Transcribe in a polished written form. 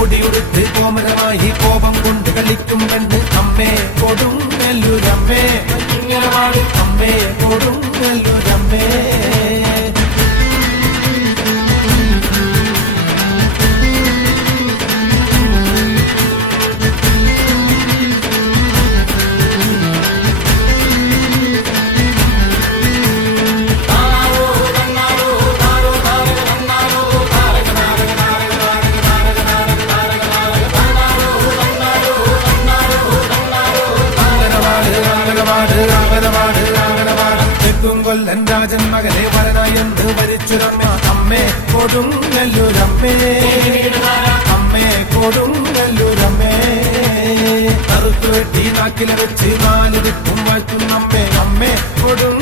ഓടിയുടുത്ത് കോമരമായി കോപം കൊണ്ട് കളിക്കും പെണ്ണ് അമ്മേ കൊടുങ്ങല്ലൂരമ്മേ ഇങ്ങനമാണ് അമ്മേ കൊടുങ്ങല്ലൂരമ്മേ കൊല്ലൻ രാജൻ മകനെ വരനായെന്ന് ഭരിച്ചുരമ്മ അമ്മേ കൊടുങ്ങല്ലൂരമ്മേ അമ്മേ കൊടുങ്ങല്ലൂരമ്മേ കറുത്തുവെട്ടി നാക്കിലെ വെച്ച് നാല് ദിക്കും വാഴ്ത്തും അമ്മേ അമ്മേ കൊടുങ്ങല്ലൂരമ്മേ